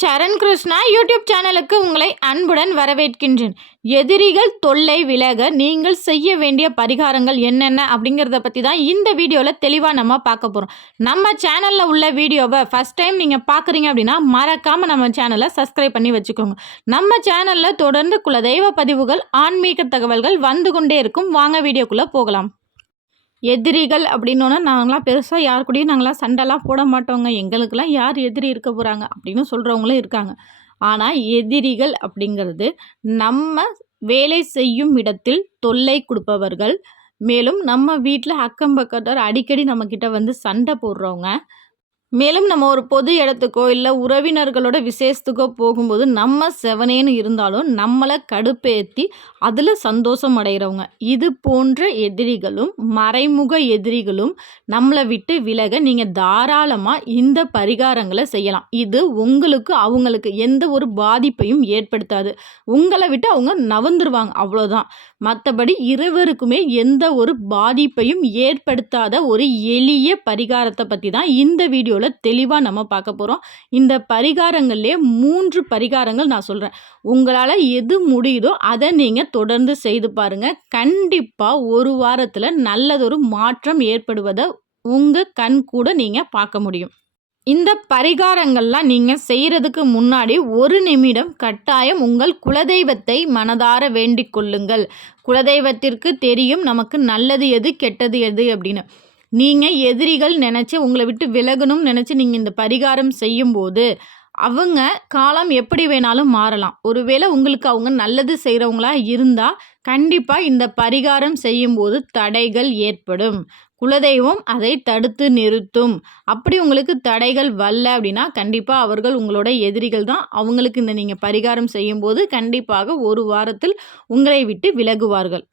சரண் Krishna YouTube சேனலுக்கு உங்களை அன்புடன் வரவேற்கின்றேன். எதிரிகள் தொல்லை விலக நீங்கள் செய்ய வேண்டிய பரிகாரங்கள் என்னென்ன அப்படிங்கிறத பற்றி தான் இந்த வீடியோவில் தெளிவாக நம்ம பார்க்க போகிறோம். நம்ம சேனலில் உள்ள வீடியோவை ஃபஸ்ட் டைம் நீங்கள் பார்க்குறீங்க அப்படின்னா மறக்காமல் நம்ம சேனலை சப்ஸ்கிரைப் பண்ணி வச்சுக்கோங்க. நம்ம சேனலில் தொடர்ந்து குலதெய்வ பதிவுகள், ஆன்மீக தகவல்கள் வந்து கொண்டே இருக்கும். வாங்க வீடியோக்குள்ளே போகலாம். எதிரிகள் அப்படின்னோன்னா நாங்களாம் பெருசாக யார் கூடயும் நாங்களாம் சண்டைலாம் போட மாட்டோங்க. எங்களுக்கெல்லாம் யார் எதிரி இருக்க போகிறாங்க அப்படின்னு சொல்கிறவங்களும் இருக்காங்க. ஆனால் எதிரிகள் அப்படிங்கிறது நம்ம வேலை செய்யும் இடத்தில் தொல்லை கொடுப்பவர்கள், மேலும் நம்ம வீட்டில் அக்கம் பக்கத்தார் அடிக்கடி நம்மக்கிட்ட வந்து சண்டை போடுறவங்க, மேலும் நம்ம ஒரு பொது இடத்துக்கோ இல்லை உறவினர்களோட விசேஷத்துக்கோ போகும்போது நம்ம செவனேன்னு இருந்தாலும் நம்மளை கடுப்பேற்றி அதில் சந்தோஷம் அடைகிறவங்க, இது போன்ற எதிரிகளும் மறைமுக எதிரிகளும் நம்மளை விட்டு விலக நீங்கள் தாராளமாக இந்த பரிகாரங்களை செய்யலாம். இது உங்களுக்கு அவங்களுக்கு எந்த ஒரு பாதிப்பையும் ஏற்படுத்தாது. உங்களை விட்டு அவங்க நவந்துருவாங்க, அவ்வளோதான். மற்றபடி இருவருக்குமே எந்த ஒரு பாதிப்பையும் ஏற்படுத்தாத ஒரு எளிய பரிகாரத்தை பற்றி தான் இந்த வீடியோவில் தெளிவாக நம்ம பார்க்க போகிறோம். இந்த பரிகாரங்கள்லேயே 3 பரிகாரங்கள் நான் சொல்கிறேன். உங்களால் எது முடியுதோ அதை நீங்கள் தொடர்ந்து செய்து பாருங்கள். கண்டிப்பாக ஒரு வாரத்தில் நல்லதொரு மாற்றம் ஏற்படுவதை உங்கள் கண் கூட நீங்கள் பார்க்க முடியும். இந்த பரிகாரங்கள்லாம் நீங்கள் செய்கிறதுக்கு முன்னாடி 1 நிமிடம் கட்டாயம் உங்கள் குலதெய்வத்தை மனதார வேண்டிக் கொள்ளுங்கள். குலதெய்வத்திற்கு தெரியும் நமக்கு நல்லது எது கெட்டது எது அப்படின்னு. நீங்கள் எதிரிகள் நினச்சி உங்களை விட்டு விலகணும்னு நினச்சி நீங்கள் இந்த பரிகாரம் செய்யும்போது அவங்க காலம் எப்படி வேணாலும் மாறலாம். ஒருவேளை உங்களுக்கு அவங்க நல்லது செய்கிறவங்களா இருந்தால் கண்டிப்பாக இந்த பரிகாரம் செய்யும்போது தடைகள் ஏற்படும். குலதெய்வம் அதை தடுத்து நிறுத்தும். அப்படி உங்களுக்கு தடைகள் வரல அப்படின்னா கண்டிப்பாக அவர்கள் உங்களோட எதிரிகள் தான். அவங்களுக்கு இந்த நீங்கள் பரிகாரம் செய்யும்போது கண்டிப்பாக ஒரு வாரத்தில் உங்களை விட்டு விலகுவார்கள்.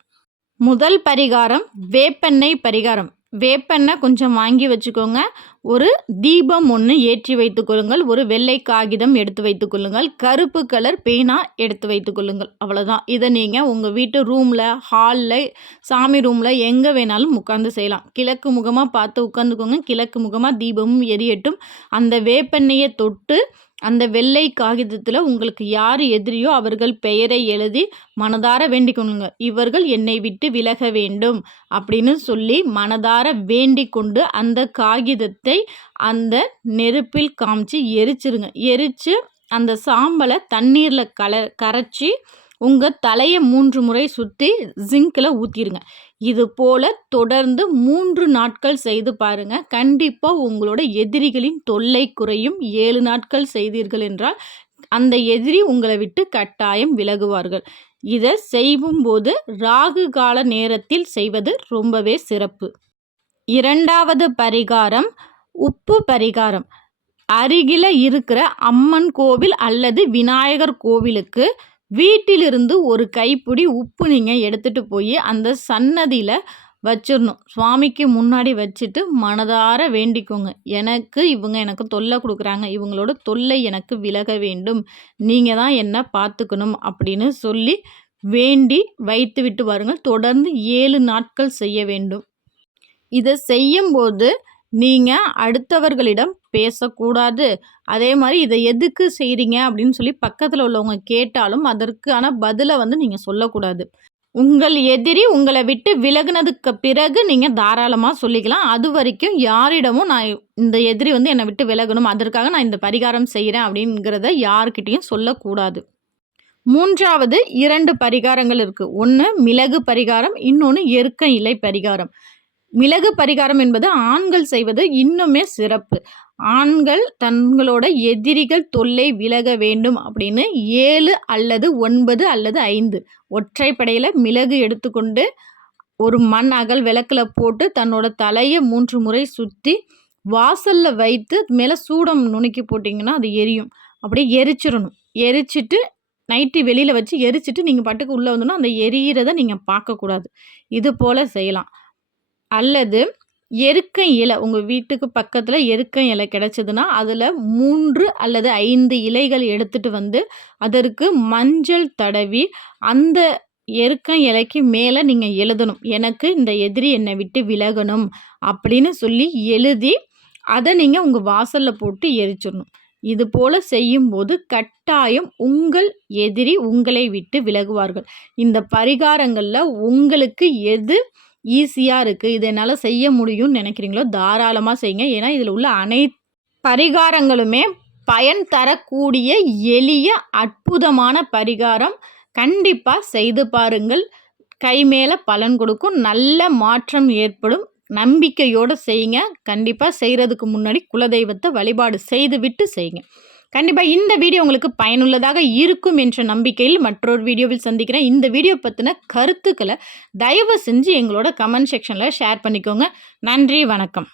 முதல் பரிகாரம் வேப்பெண்ணெய் பரிகாரம். வேப்பெண்ணெய் கொஞ்சம் வாங்கி வச்சுக்கோங்க. ஒரு தீபம் ஒன்று ஏற்றி வைத்துக்கொள்ளுங்கள். ஒரு வெள்ளை காகிதம் எடுத்து வைத்துக்கொள்ளுங்கள். கருப்பு கலர் பேனா எடுத்து வைத்துக்கொள்ளுங்கள். அவ்வளோதான். இதை நீங்கள் உங்கள் வீட்டு ரூமில், ஹாலில், சாமி ரூமில் எங்கே வேணாலும் உட்காந்து செய்யலாம். கிழக்கு முகமாக பார்த்து உட்காந்துக்கோங்க. கிழக்கு முகமாக தீபமும் எரியட்டும். அந்த வேப்பெண்ணெயை தொட்டு அந்த வெள்ளை காகிதத்தில் உங்களுக்கு யார் எதிரியோ அவர்கள் பெயரை எழுதி மனதார வேண்டிக் கொள்ளுங்க. இவர்கள் என்னை விட்டு விலக வேண்டும் அப்படின்னு சொல்லி மனதார வேண்டிக் கொண்டு அந்த காகிதத்தை அந்த நெருப்பில் காமிச்சு எரிச்சிருங்க. எரித்து அந்த சாம்பலை தண்ணீரில் கரைச்சி உங்கள் தலையை 3 முறை சுற்றி ஜிங்கில் ஊற்றிடுங்க. இது போல் தொடர்ந்து 3 நாட்கள் செய்து பாருங்கள். கண்டிப்பாக உங்களோட எதிரிகளின் தொல்லை குறையும். 7 நாட்கள் செய்தீர்கள் என்றால் அந்த எதிரி உங்களை விட்டு கட்டாயம் விலகுவார்கள். இதை செய்யும்போது ராகு கால நேரத்தில் செய்வது ரொம்பவே சிறப்பு. 2வது பரிகாரம் உப்பு பரிகாரம். அருகில் இருக்கிற அம்மன் கோவில் அல்லது விநாயகர் கோவிலுக்கு வீட்டிலிருந்து ஒரு கைப்பிடி உப்பு நீங்கள் எடுத்துகிட்டு போய் அந்த சன்னதியில் வச்சிடணும். சுவாமிக்கு முன்னாடி வச்சுட்டு மனதார வேண்டிக்கோங்க. இவங்க எனக்கு தொல்லை கொடுக்குறாங்க, இவங்களோட தொல்லை எனக்கு விலக வேண்டும், நீங்கள் தான் என்ன பார்த்துக்கணும் அப்படின்னு சொல்லி வேண்டி வைத்து விட்டு வாருங்கள். தொடர்ந்து 7 நாட்கள் செய்ய வேண்டும். இதை செய்யும்போது நீங்கள் அடுத்தவர்களிடம் பேசக்கூடாது. அதே மாதிரி இதை எதுக்கு செய்கிறீங்க அப்படின்னு சொல்லி பக்கத்தில் உள்ளவங்க கேட்டாலும் அதற்கான பதிலை நீங்கள் சொல்லக்கூடாது. உங்கள் எதிரி உங்களை விட்டு விலகுனதுக்கு பிறகு நீங்கள் தாராளமாக சொல்லிக்கலாம். அது வரைக்கும் யாரிடமும் நான் இந்த எதிரி என்னை விட்டு விலகணும், அதற்காக நான் இந்த பரிகாரம் செய்கிறேன் அப்படிங்கிறத யார்கிட்டையும் சொல்லக்கூடாது. 3வது 2 பரிகாரங்கள் இருக்குது. ஒன்று மிளகு பரிகாரம், இன்னொன்று எருக்க இலை பரிகாரம். மிளகு பரிகாரம் என்பது ஆண்கள் செய்வது இன்னுமே சிறப்பு. ஆண்கள் தங்களோட எதிரிகள் தொல்லை விலக வேண்டும் அப்படின்னு 7 அல்லது 9 அல்லது 5 ஒற்றைப்படையில் மிளகு எடுத்துக்கொண்டு ஒரு மண் அகல் விளக்கில் போட்டு தன்னோட தலையை 3 முறை சுற்றி வாசலில் வைத்து மேலே சூடம் நுணுக்கி போட்டிங்கன்னா அது எரியும். அப்படியே எரிச்சிடணும். எரிச்சிட்டு நைட்டு வெளியில் வச்சு எரிச்சிட்டு நீங்கள் பாட்டுக்கு உள்ளே வந்தோன்னா அந்த எரியிறதை நீங்கள் பார்க்கக்கூடாது. இது போல் செய்யலாம். அல்லது எருக்க இலை, உங்கள் வீட்டுக்கு பக்கத்தில் எருக்க இலை கிடச்சிதுன்னா அதில் 3 அல்லது 5 இலைகள் எடுத்துகிட்டு வந்து அதற்கு மஞ்சள் தடவி அந்த எருக்க இலைக்கு மேலே நீங்கள் எழுதணும், எனக்கு இந்த எதிரி என்னை விட்டு விலகணும் அப்படின்னு சொல்லி எழுதி அதை நீங்கள் உங்கள் வாசலில் போட்டு எரிச்சிடணும். இது போல செய்யும்போது கட்டாயம் உங்கள் எதிரி உங்களை விட்டு விலகுவார்கள். இந்த பரிகாரங்களில் உங்களுக்கு எது ஈஸியாக இருக்குது, இது என்னால் செய்ய முடியும்னு நினைக்கிறீங்களோ தாராளமாக செய்யுங்க. ஏன்னா இதில் உள்ள அனைத்து பரிகாரங்களுமே பயன் தரக்கூடிய எளிய அற்புதமான பரிகாரம். கண்டிப்பாக செய்து பாருங்கள். கை மேலே பலன் கொடுக்கும், நல்ல மாற்றம் ஏற்படும். நம்பிக்கையோடு செய்யுங்க. கண்டிப்பாக செய்கிறதுக்கு முன்னாடி குலதெய்வத்தை வழிபாடு செய்து விட்டு செய்யுங்க. கண்டிப்பாக இந்த வீடியோ உங்களுக்கு பயனுள்ளதாக இருக்கும் என்ற நம்பிக்கையில் மற்றொரு வீடியோவில் சந்திக்கிறேன். இந்த வீடியோ பற்றின கருத்துக்களை தயவு செஞ்சு எங்களோட கமெண்ட் செக்ஷனில் ஷேர் பண்ணிக்கோங்க. நன்றி, வணக்கம்.